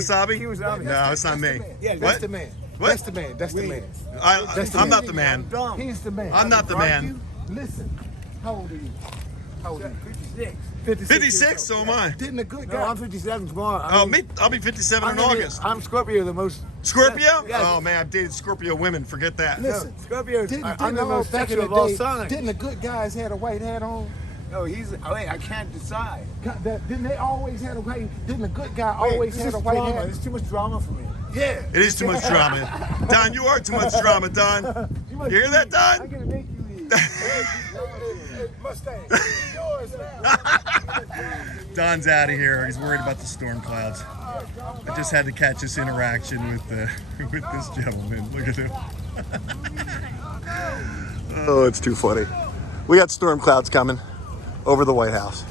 Wasabi? King Wasabi. No, it's not me. Yeah, What? that's the man. What? That's the man. That's the man. I'm not the man. He's the man. I'm not the man. Listen, how old are you? How old are you? 56. 56, so am I. Didn't a good No, guy? I'm 57 tomorrow. Oh, me? I'll be 57 in August. I'm Scorpio, the most. Scorpio? Yes. Oh man, I've dated Scorpio women. Forget that. Listen, Scorpio. I'm the all most back in sexual the of all day, signs. Didn't the good guys had a white hat on? No, he's. Oh, wait, I can't decide. Didn't they always had a white? Didn't the good guy Wait, always this had is a white drama. hat? There's too much drama for me. Yeah. It is too much drama. Don, you are too much drama, Don. You hear that, I'm Don? gonna make you leave. Hey, Mustang, it's yours now. Don's out of here. He's worried about the storm clouds. I just had to catch this interaction with with this gentleman. Look at him. Oh, it's too funny. We got storm clouds coming over the White House.